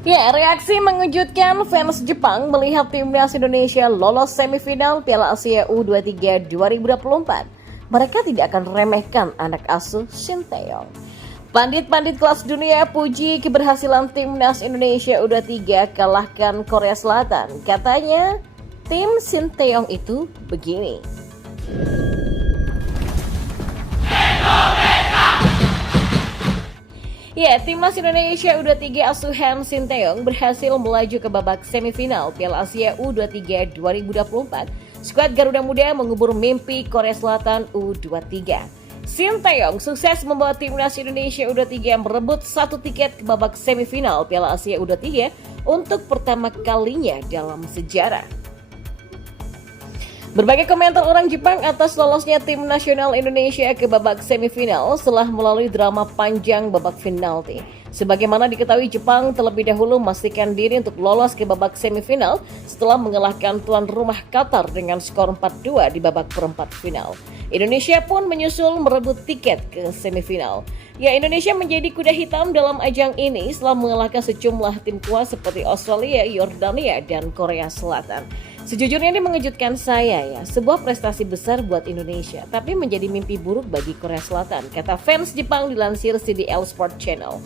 Ya, reaksi mengejutkan fans Jepang melihat timnas Indonesia lolos semifinal Piala Asia U23 2024. Mereka tidak akan remehkan anak asuh Shin Tae-yong. Pandit-pandit kelas dunia puji keberhasilan timnas Indonesia U23 kalahkan Korea Selatan. Katanya, tim Shin Tae-yong itu begini. Ya, timnas Indonesia U23 asuhan Shin Tae-yong berhasil melaju ke babak semifinal Piala Asia U23 2024. Skuad Garuda Muda mengubur mimpi Korea Selatan U23. Shin Tae-yong sukses membawa timnas Indonesia U23 merebut satu tiket ke babak semifinal Piala Asia U23 untuk pertama kalinya dalam sejarah. Berbagai komentar orang Jepang atas lolosnya tim nasional Indonesia ke babak semifinal setelah melalui drama panjang babak penalti. Sebagaimana diketahui, Jepang terlebih dahulu memastikan diri untuk lolos ke babak semifinal setelah mengalahkan tuan rumah Qatar dengan skor 4-2 di babak perempat final. Indonesia pun menyusul merebut tiket ke semifinal. Ya, Indonesia menjadi kuda hitam dalam ajang ini setelah mengalahkan sejumlah tim kuat seperti Australia, Yordania, dan Korea Selatan. Sejujurnya ini mengejutkan saya ya, sebuah prestasi besar buat Indonesia, tapi menjadi mimpi buruk bagi Korea Selatan, kata fans Jepang dilansir CDL Sport Channel.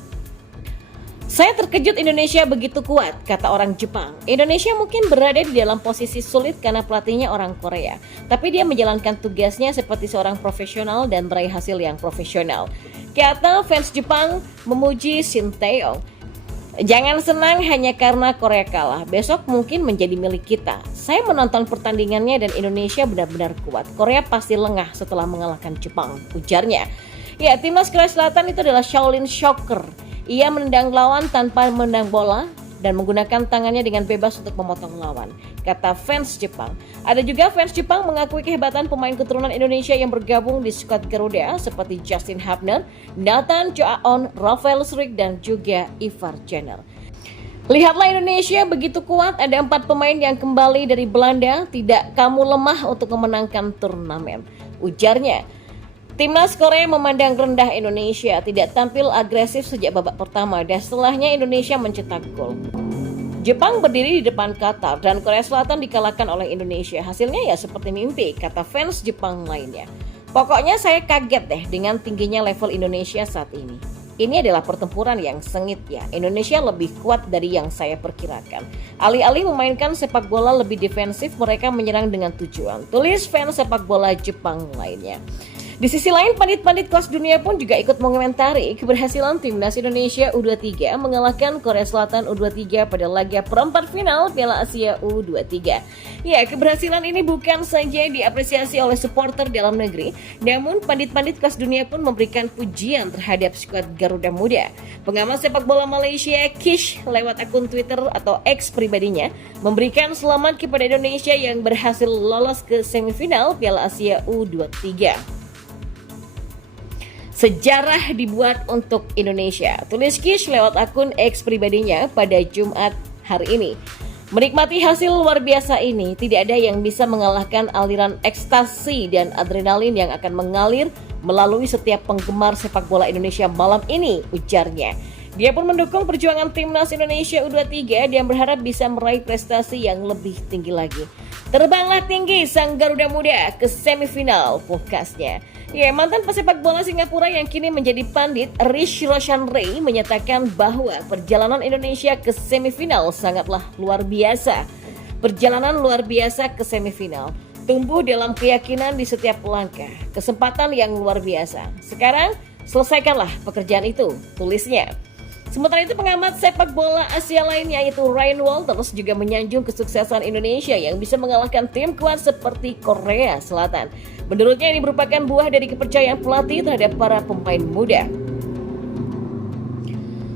Saya terkejut Indonesia begitu kuat, kata orang Jepang. Indonesia mungkin berada di dalam posisi sulit karena pelatihnya orang Korea, tapi dia menjalankan tugasnya seperti seorang profesional dan meraih hasil yang profesional. Kata fans Jepang memuji Shin Tae-yong. Jangan senang hanya karena Korea kalah, besok mungkin menjadi milik kita. Saya menonton pertandingannya dan Indonesia benar-benar kuat. Korea pasti lengah setelah mengalahkan Jepang, ujarnya. Ya, timnas Korea Selatan itu adalah Shaolin Soccer. Ia menendang lawan tanpa menendang bola dan menggunakan tangannya dengan bebas untuk memotong lawan, kata fans Jepang. Ada juga fans Jepang mengakui kehebatan pemain keturunan Indonesia yang bergabung di skuad Garuda seperti Justin Hapner, Nathan Choaon, Rafael Struijk, dan juga Ivar Jenner. Lihatlah Indonesia begitu kuat, ada 4 pemain yang kembali dari Belanda, tidak kamu lemah untuk memenangkan turnamen, ujarnya. Timnas Korea memandang rendah Indonesia, tidak tampil agresif sejak babak pertama dan setelahnya Indonesia mencetak gol. Jepang berdiri di depan Qatar dan Korea Selatan dikalahkan oleh Indonesia. Hasilnya ya seperti mimpi, kata fans Jepang lainnya. Pokoknya saya kaget deh dengan tingginya level Indonesia saat ini. Ini adalah pertempuran yang sengit ya. Indonesia lebih kuat dari yang saya perkirakan. Alih-alih memainkan sepak bola lebih defensif, mereka menyerang dengan tujuan. Tulis fans sepak bola Jepang lainnya. Di sisi lain, pandit-pandit kelas dunia pun juga ikut mengomentari keberhasilan timnas Indonesia U23 mengalahkan Korea Selatan U23 pada laga perempat final Piala Asia U23. Ya, keberhasilan ini bukan saja diapresiasi oleh supporter dalam negeri, namun pandit-pandit kelas dunia pun memberikan pujian terhadap skuad Garuda Muda. Pengamat sepak bola Malaysia, Kish, lewat akun Twitter atau X pribadinya, memberikan selamat kepada Indonesia yang berhasil lolos ke semifinal Piala Asia U23. Sejarah dibuat untuk Indonesia, tulis Kish lewat akun X pribadinya pada Jumat hari ini. Menikmati hasil luar biasa ini, tidak ada yang bisa mengalahkan aliran ekstasi dan adrenalin yang akan mengalir melalui setiap penggemar sepak bola Indonesia malam ini, ujarnya. Dia pun mendukung perjuangan timnas Indonesia U23 dan berharap bisa meraih prestasi yang lebih tinggi lagi. Terbanglah tinggi sang Garuda Muda ke semifinal, pungkasnya. Ya, mantan pesepak bola Singapura yang kini menjadi pandit, Rish Roshan Ray, menyatakan bahwa perjalanan Indonesia ke semifinal sangatlah luar biasa. Perjalanan luar biasa ke semifinal, tumbuh dalam keyakinan di setiap langkah, kesempatan yang luar biasa. Sekarang, selesaikanlah pekerjaan itu, tulisnya. Sementara itu pengamat sepak bola Asia lainnya yaitu Ryan Walters juga menyanjung kesuksesan Indonesia yang bisa mengalahkan tim kuat seperti Korea Selatan. Menurutnya ini merupakan buah dari kepercayaan pelatih terhadap para pemain muda.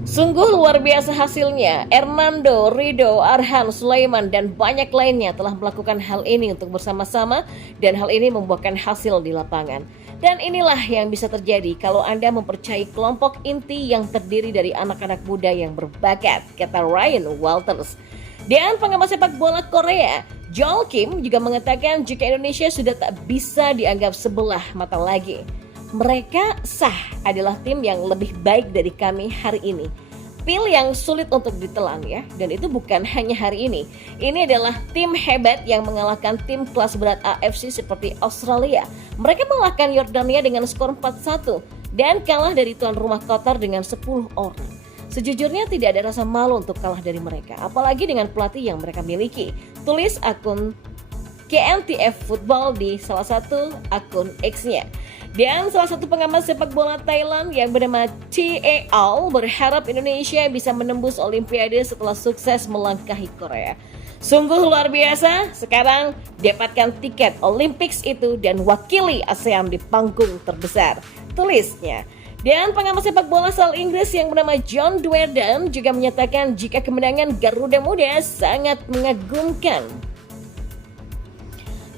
Sungguh luar biasa hasilnya. Hernando, Rido, Arhan, Sulaiman, dan banyak lainnya telah melakukan hal ini untuk bersama-sama dan hal ini membuahkan hasil di lapangan. Dan inilah yang bisa terjadi kalau Anda mempercayai kelompok inti yang terdiri dari anak-anak muda yang berbakat, kata Ryan Walters. Dan pengamat sepak bola Korea, Joel Kim, juga mengatakan jika Indonesia sudah tak bisa dianggap sebelah mata lagi. Mereka sah adalah tim yang lebih baik dari kami hari ini. pil yang sulit untuk ditelan ya. Dan itu bukan hanya hari ini. Ini adalah tim hebat yang mengalahkan tim kelas berat AFC seperti Australia. Mereka mengalahkan Yordania dengan skor 4-1 dan kalah dari tuan rumah Qatar dengan 10 orang. Sejujurnya tidak ada rasa malu untuk kalah dari mereka, apalagi dengan pelatih yang mereka miliki. Tulis akun KNTF Football di salah satu akun X-nya. Dan salah satu pengamat sepak bola Thailand yang bernama T.A.L. berharap Indonesia bisa menembus Olimpiade setelah sukses melangkahi Korea. Sungguh luar biasa, sekarang dapatkan tiket Olympics itu dan wakili ASEAN di panggung terbesar, tulisnya. Dan pengamat sepak bola asal Inggris yang bernama John Dwyer juga menyatakan jika kemenangan Garuda Muda sangat mengagumkan.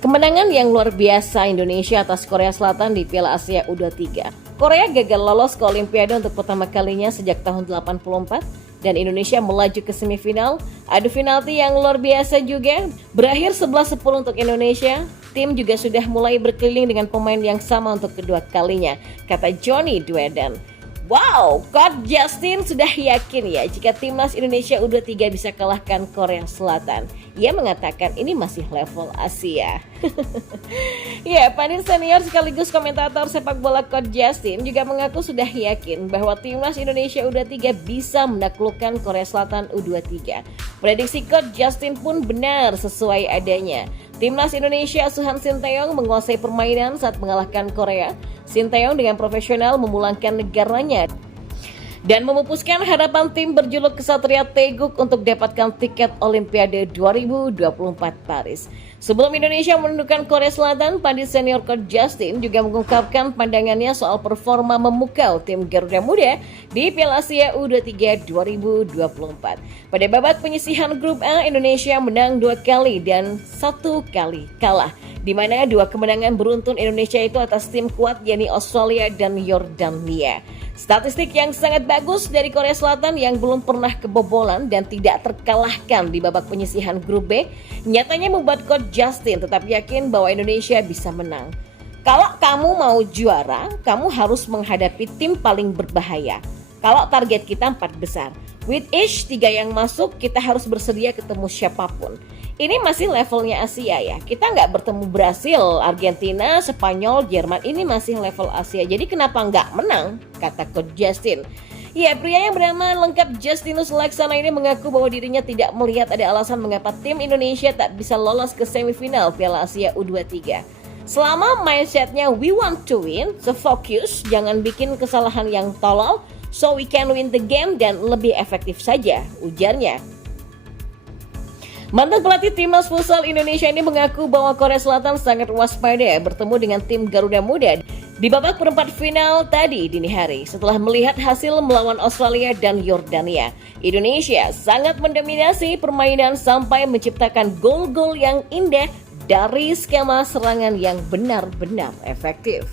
Kemenangan yang luar biasa Indonesia atas Korea Selatan di Piala Asia U23. Korea gagal lolos ke Olimpiade untuk pertama kalinya sejak tahun 84 dan Indonesia melaju ke semifinal. Adu penalti yang luar biasa juga, berakhir 11-10 untuk Indonesia. Tim juga sudah mulai berkeliling dengan pemain yang sama untuk kedua kalinya, kata Johnny Dwyer. Wow, Coach Justin sudah yakin ya jika timnas Indonesia U23 bisa kalahkan Korea Selatan. Ia mengatakan ini masih level Asia. Ya, pandit senior sekaligus komentator sepak bola Coach Justin juga mengaku sudah yakin bahwa timnas Indonesia U23 bisa menaklukkan Korea Selatan U23. Prediksi Coach Justin pun benar sesuai adanya. Timnas Indonesia asuhan Sinteyong menguasai permainan saat mengalahkan Korea. Sinteyong dengan profesional memulangkan negaranya dan memupuskan harapan tim berjuluk Kesatria Teguk untuk dapatkan tiket Olimpiade 2024 Paris. Sebelum Indonesia menundukkan Korea Selatan, pandit senior Coach Justin juga mengungkapkan pandangannya soal performa memukau tim Garuda Muda di Piala Asia U23 2024. Pada babak penyisihan grup A, Indonesia menang 2 kali dan 1 kali kalah, di mana 2 kemenangan beruntun Indonesia itu atas tim kuat yakni Australia dan Yordania. Statistik yang sangat bagus dari Korea Selatan yang belum pernah kebobolan dan tidak terkalahkan di babak penyisihan grup B nyatanya membuat Coach Justin tetap yakin bahwa Indonesia bisa menang. Kalau kamu mau juara, kamu harus menghadapi tim paling berbahaya. Kalau target kita 4 besar, with each 3 yang masuk, kita harus bersedia ketemu siapapun. Ini masih levelnya Asia ya. Kita nggak bertemu Brasil, Argentina, Spanyol, Jerman. Ini masih level Asia. Jadi kenapa nggak menang? Kata Coach Justin. Ya, pria yang bernama lengkap Justinus Laksana ini mengaku bahwa dirinya tidak melihat ada alasan mengapa tim Indonesia tak bisa lolos ke semifinal Piala Asia U23. Selama mindsetnya we want to win, so fokus, jangan bikin kesalahan yang tolol, so we can win the game dan lebih efektif saja, ujarnya. Mantan pelatih timnas futsal Indonesia ini mengaku bahwa Korea Selatan sangat waspada bertemu dengan tim Garuda Muda di babak perempat final tadi dini hari. Setelah melihat hasil melawan Australia dan Yordania, Indonesia sangat mendominasi permainan sampai menciptakan gol-gol yang indah dari skema serangan yang benar-benar efektif.